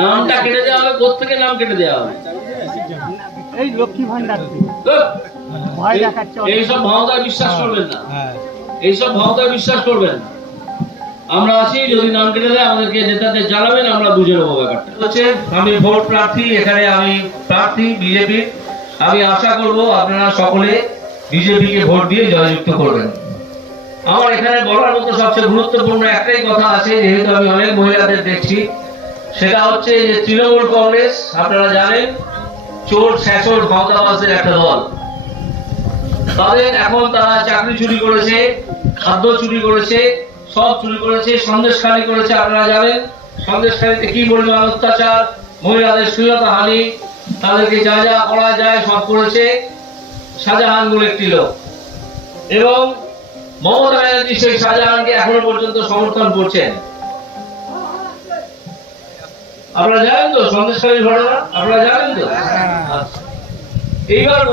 নামটা কেটে দেওয়া হবে কোথেকে নাম কেটে দেওয়া হবে? এই লক্ষ্মী ভান্ডার থেকে। এইসব ভাওতায় বিশ্বাস করবেন না। হ্যাঁ। এইসব ভাওতায় বিশ্বাস করবেন না। আমরা আছি যদি নাম কেটে দেয় আমাদেরকে নেতাদের জানাবেন আমরা বুঝে নেব ব্যাপারটা। হচ্ছে আমি ভোট প্রার্থী এখানে আমি প্রার্থী বিজেপির আমি আশা করব আপনারা সকলে বিজেপিকে ভোট দিয়ে জয়যুক্ত করবেন। আমার এখানে বলার মতো সবচেয়ে গুরুত্বপূর্ণ একটাই কথা আছে যেহেতু আমি অনেক মহিলাদের দেখছি। সেটা হচ্ছে যে তৃণমূল কংগ্রেস, আপনারা জানেন, চোর শেষর ক্ষমতাবাসের একটা দল। তাদের এখন তারা চাকরি চুরি করেছে, খাদ্য চুরি করেছে, সব চুরি করেছে, সন্দেশখালি করেছে, আপনারা জানেন। সন্দেশখালিতে কি পরিমাণ অত্যাচার? মহিলাদের সুয়তা হানি, তাদেরকে যা যা করা যায় সব করেছে। শাহজাহান বলে একটি লোক। এবং মমতা ব্যানার্জি সেই শাহজাহানকে এখনও পর্যন্ত সমর্থন করছেন। আপনারা জানেন তো সন্দেশখালীর ঘটনা? আপনারা জানেন তো? আচ্ছা। এইবার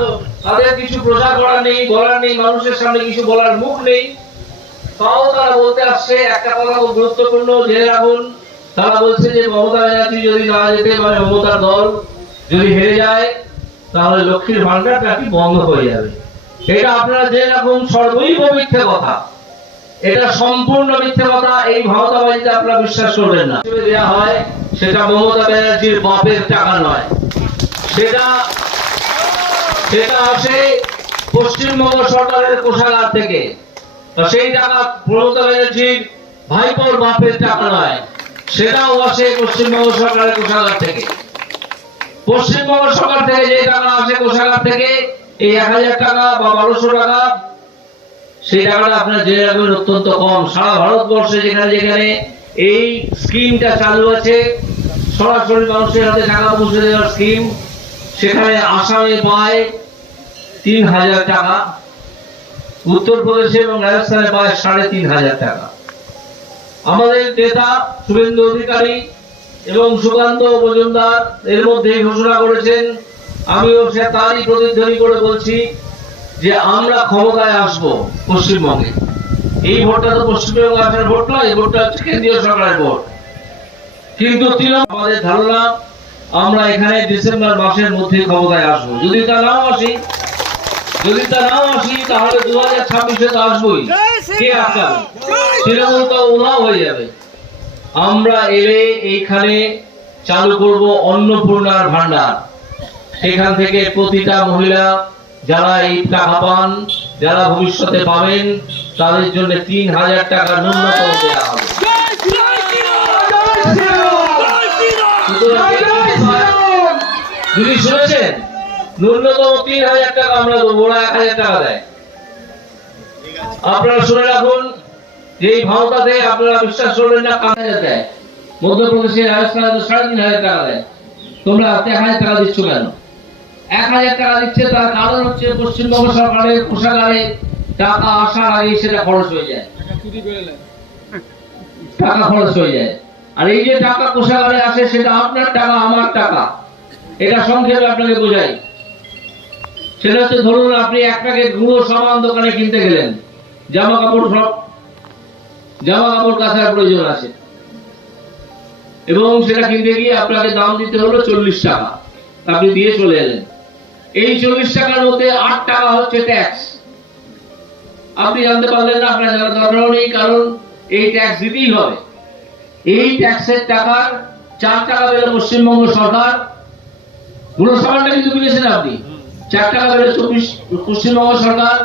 তাদের কিছু প্রচার করার নেই বলার নেই মানুষের সামনে কিছু বলার মুখ নেই। তাও তারা বলতে আসছে একটা কথা গুরুত্বপূর্ণ জেনে রাখুন তারা বলছে যে মমতা ব্যানার্জি যদি না যেতে পারে মমতার দল যদি হেরে যায় তাহলে লক্ষ্মীর ভান্ডার নাকি বন্ধ হয়ে যাবে। এটা আপনারা জেনে রাখুন সর্বৈব মিথ্যে কথা। এটা সম্পূর্ণ মিথ্যে কথা, এই ভাওতাবাজিতে আপনারা বিশ্বাস করবেন না। দেওয়া হয়, সেটা মমতা ব্যানার্জির বাপের টাকা নয়। সেটা সেটা আসে পশ্চিমবঙ্গ সরকারের কোষাগার থেকে। সেই টাকা মমতা ব্যানার্জির ভাইপোর বাপের টাকা নয়, সেটাও আসে পশ্চিমবঙ্গ সরকারের কোষাগার থেকে। পশ্চিমবঙ্গ সরকার থেকে যে টাকা আসে কোষাগার থেকে, এই এক হাজার টাকা বা বারোশো টাকা সেই টাকাটা আপনার জেনে রাখবেন অত্যন্ত কম। সারা ভারতবর্ষে যেখানে যেখানে এই স্কিমটা চালু আছে, সরাসরি মানুষের হাতে টাকা পৌঁছে দেওয়ার স্কিম, সেখানে আসামে পায় তিন হাজার টাকা, উত্তরপ্রদেশে এবং রাজস্থানে পায় সাড়ে তিন হাজার টাকা। আমাদের নেতা শুভেন্দু অধিকারী এবং সুকান্ত মজুমদার এর মধ্যে ঘোষণা করেছেন, আমিও সে তারই প্রতিধ্বনি করে বলছি যে আমরা ক্ষমতায় আসব পশ্চিমবঙ্গে। এই ভোটটা তো পশ্চিমবঙ্গে আসার ভোট নয়, এই ভোটটা হচ্ছে কেন্দ্রীয় সরকারের ভোট। কিন্তু আমাদের ধারণা, আমরা এখানে ডিসেম্বর মাসের মধ্যে ক্ষমতায় আসব। যদি তা নাও আসি, যদি তা নাও আসি, তাহলে দু হাজার ছাব্বিশে তো আসবোই। কে আটকাবে? তৃণমূল তো উধাও হয়ে যাবে। আমরা এলে এইখানে চালু করব অন্নপূর্ণার ভান্ডার সেখান থেকে প্রতিটা মহিলা যারা এই টাকা পান যারা ভবিষ্যতে পাবেন, তাদের জন্য তিন হাজার টাকা ন্যূনতম দেওয়া হবে। তিন আপনারা শুনে রাখুন এই ভাওতাতে আপনারা বিশ্বাস করবেন না দেয়। মধ্যপ্রদেশে রাজস্থানে সাড়ে তিন হাজার টাকা দেয়। তোমরা হাজার টাকা দিচ্ছ কেন? এক হাজার টাকা দিচ্ছে, তার কারণ হচ্ছে পশ্চিমবঙ্গ সরকারের কোষাগারে টাকা আসার আগে সেটা খরচ হয়ে যায়। টাকা খরচ হয়ে যায়। আর এই যে টাকা কোষাগারে আসে, সেটা আপনার টাকা, আমার টাকা। এটা সংক্ষেপে আপনাকে বোঝাই। সেটা হচ্ছে, ধরুন আপনি এক প্যাকেট গুঁড়ো সামান দোকানে কিনতে গেলেন। জামা কাপড় সব, জামা কাপড় কাচার প্রয়োজন আছে। এবং সেটা কিনতে গিয়ে আপনাকে দাম দিতে হলো চল্লিশ টাকা। আপনি দিয়ে চলে এলেন। এই চল্লিশ টাকার মধ্যে আট টাকা হচ্ছে ট্যাক্স আপনি জানতে পারলেন না, আপনার জানার দরকার নেই, কারণ এই ট্যাক্স দিতেই হবে। এই ট্যাক্সের টাকার চার টাকা পেল পশ্চিমবঙ্গ সরকার। সামানটা কিন্তু কিনেছেন আপনি। চার টাকা পেল চব্বিশ, পশ্চিমবঙ্গ সরকার,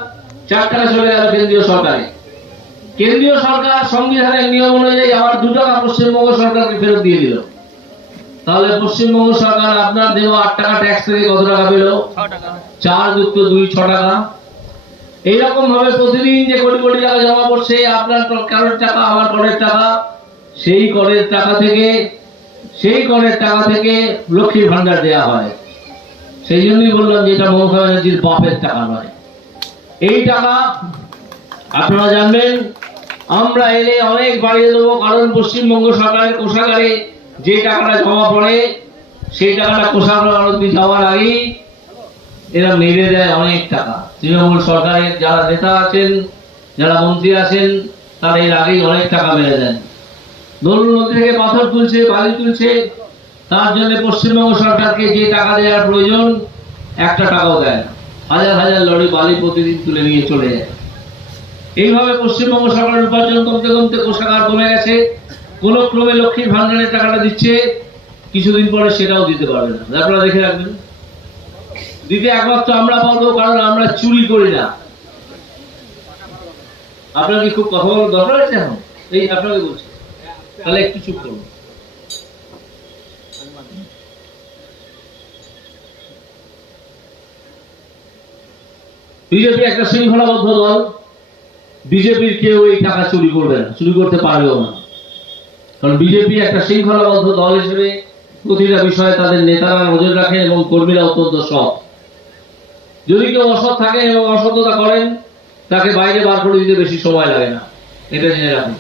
চার টাকা চলে গেল কেন্দ্রীয় সরকারে। কেন্দ্রীয় সরকার সংবিধানের নিয়ম অনুযায়ী আবার দু টাকা পশ্চিমবঙ্গ সরকারকে ফেরত দিয়ে দিল। তাহলে পশ্চিমবঙ্গ সরকার আপনার দেওয়া আট টাকা ট্যাক্স থেকে কত টাকা পেল? চার যুক্ত দুই, ছ টাকা। এইরকম ভাবে প্রতিদিন যে কোটি কোটি টাকা জমা পড়ছে, আপনার কারোর টাকা, আমার করের টাকা, সেই করের টাকা থেকে, সেই করের টাকা থেকে লক্ষ্মীর ভান্ডার দেওয়া হয়। সেই জন্যই বললাম যে এটা মমতা ব্যানার্জির বাপের টাকা নয়। এই টাকা আপনারা জানবেন, আমরা এলে অনেক বাড়িয়ে দেবো, কারণ পশ্চিমবঙ্গ সরকারের কোষাগারে যে টাকাটা জমা পড়ে, সেই টাকাটা কোষাগার অবধি যাওয়ার আগেই এরা মেরে দেয় অনেক টাকা। তৃণমূল সরকারের যারা নেতা আছেন, যারা মন্ত্রী আছেন, তারা এর আগেই অনেক টাকা মেরে দেন। ধরুন নদী থেকে পাথর তুলছে, বালি তুলছে, তার জন্য পশ্চিমবঙ্গ সরকারকে যে টাকা দেওয়ার প্রয়োজন, একটা টাকাও দেয় না। হাজার হাজার লরি বালি প্রতিদিন তুলে নিয়ে চলে যায়। এইভাবে পশ্চিমবঙ্গ সরকারের উপার্জন কমতে কমতে কোষাগার কমে গেছে। কোন ক্রমে লক্ষ্মীর ভান্ডারের টাকাটা দিচ্ছে, কিছুদিন পরে সেটাও দিতে পারবে না। আপনারা দেখে রাখবেন। দিতে একমাত্র আমরা পারব, কারণ আমরা চুরি করি না। আপনার কি খুব কথা বলার দরকার আছে এখন? এই আপনাকে বলছি। তাহলে একটু চুপ করুন। বিজেপি একটা শৃঙ্খলাবদ্ধ দল। বিজেপির কেউ এই টাকা চুরি করবে না, চুরি করতে পারবেও না। কারণ বিজেপি একটা শৃঙ্খলাবদ্ধ দল হিসেবে প্রতিটা বিষয়ে তাদের নেতারা নজর রাখেন এবং কর্মীরা অত্যন্ত সৎ। যদি কেউ অসৎ থাকে এবং অসততা করেন তাকে বাইরে বার করে দিতে বেশি সময় লাগে না। এটা জেনে রাখুন।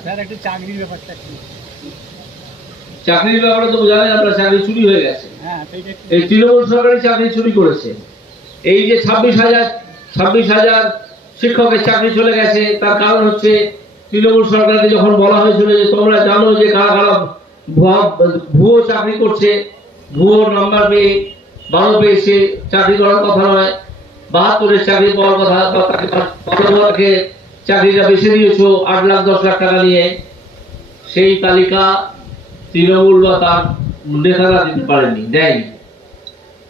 চাকরির ব্যাপারটা চাকরির ব্যাপারে তো জানেন আপনার চাকরি চুরি হয়ে গেছে। হ্যাঁ এই তৃণমূল সরকারি চাকরি চুরি করেছে। এই যে ছাব্বিশ হাজার ছাব্বিশ হাজার শিক্ষকের চাকরি চলে গেছে তার কারণ হচ্ছে তৃণমূল সরকারকে যখন বলা হয়েছিল যে তোমরা জানো যে কারা কারা ভুয়ো চাকরি করছে ভুয়ো নাম্বার পেয়ে ভালো পেয়েছে, চাকরি করার কথা নয়, বাহাত্তরের চাকরি পাওয়ার কথা, বা তাকে চাকরিটা বেছে দিয়েছ আট লাখ, দশ লাখ টাকা নিয়ে, সেই তালিকা তৃণমূল বা তার নেতারা দিতে পারেনি দেয়নি।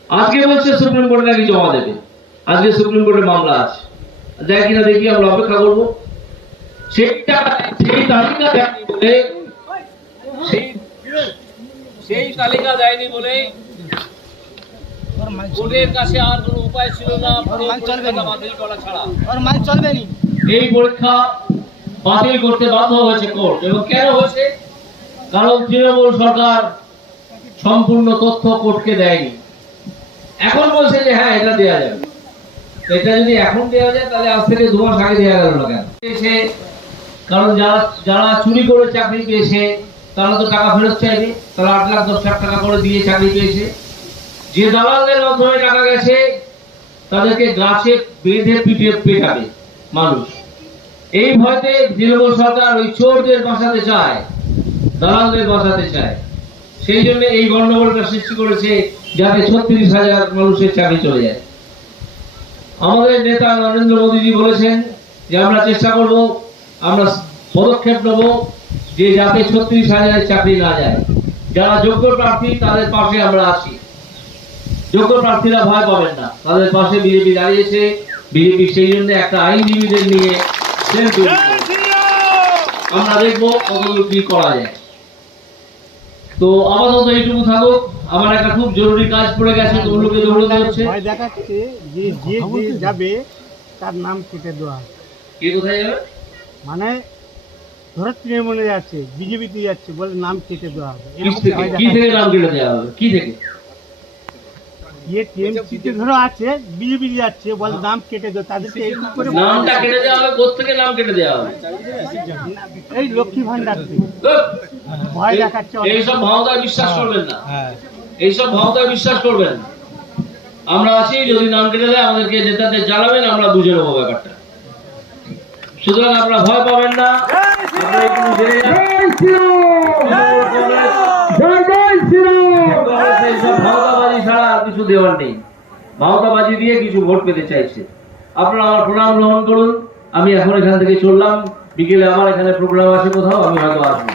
আজকে বলছে সুপ্রিম কোর্টে নাকি জমা দেবে। আজকে সুপ্রিম কোর্টে মামলা আছে। দেয় কিনা দেখি আমরা অপেক্ষা করব। সেইটা সেই তালিকা দেয়নি বলে সেই সেই তালিকা দেয়নি বলে কোর্টের কাছে আর কোনো উপায় ছিল না বাতিল করা ছাড়া। চলবে এই পরীক্ষা বাতিল করতে বাধ্য হয়েছে কোর্ট। এবং কেন হয়েছে? কারণ তৃণমূল সরকার সম্পূর্ণ তথ্য কোর্টকে দেয়নি। এখন বলছে যে হ্যাঁ এটা দেওয়া যাবে। এটা যদি এখন দেওয়া যায় তাহলে আজ থেকে দু মাস আগে দেওয়া গেল না কেন? কারণ যারা যারা চুরি করে চাকরি পেয়েছে, তারা তো টাকা ফেরত চাইবে। তারা আট লাখ, দশ লাখ টাকা করে দিয়ে চাকরি পেয়েছে। যে দালালদের মাধ্যমে টাকা গেছে, তাদেরকে গাছে বেঁধে পিঠে পেটাবে মানুষ। এই ভয়তে তৃণমূল সরকার ওই চোরদের বাঁচাতে চায়, দালালদের বাঁচাতে চায়। সেই জন্য এই গণ্ডগোলটা সৃষ্টি করেছে যাতে ছত্রিশ হাজার মানুষের চাকরি চলে যায়। আমাদের নেতা নরেন্দ্র মোদীজি বলেছেন যে, আমরা চেষ্টা করব আমরা পদক্ষেপ নেব যে যাতে ছত্রিশ হাজারের চাকরি না যায়। যারা যোগ্য প্রার্থী তাদের পাশে আমরা আছি। যোগ্য প্রার্থীরা ভয় পাবেন না। তাদের পাশে বিজেপি দাঁড়িয়েছে। বিজেপি সেই জন্য একটা আইনজীবীদের নিয়ে। আমরা দেখব কতদূর কি করা যায়। তো আপাতত এইটুকু থাকুক। আমার একটা খুব জরুরি কাজ পড়ে গেছে তো দৌড়তে হচ্ছে। দেখাচ্ছে যে যে যাবে তার নাম কেটে দেওয়া। কে কোথায় যাবে? মানে ধরো তৃণমূলে যাচ্ছে বিজেপিতে যাচ্ছে বলে নাম কেটে দেওয়া হবে। কি থেকে? ভয় কি দেখাচ্ছে। থেকে নাম কেটে দেওয়া হবে? কি থেকে? টিএমসিতে ধরো আছে বিজেপি যাচ্ছে বলে নাম কেটে দেওয়া তাদেরকে এইরকম করে নামটা কেটে দেওয়া হবে কোথা থেকে নাম কেটে দেওয়া হবে? এই লক্ষ্মী ভান্ডার থেকে। ভয় দেখাচ্ছে এইসব ভাওতায় বিশ্বাস করবেন না। হ্যাঁ। এইসব ভাওতায় বিশ্বাস করবেন। আমরা আছি যদি নাম কেটে দেয় আমাদেরকে নেতাদের জানাবেন আমরা বুঝে নেব ব্যাপারটা। সুতরাং আপনারা ভয় পাবেন না। ভাওতাবাজি ছাড়া কিছু দেওয়ার নেই। ভাওতাবাজি দিয়ে কিছু ভোট পেতে চাইছে। আপনারা আমার প্রণাম গ্রহণ করুন। আমি এখন এখান থেকে চললাম। বিকেলে আমার এখানে প্রোগ্রাম আছে কোথাও আমি হয়তো আসব।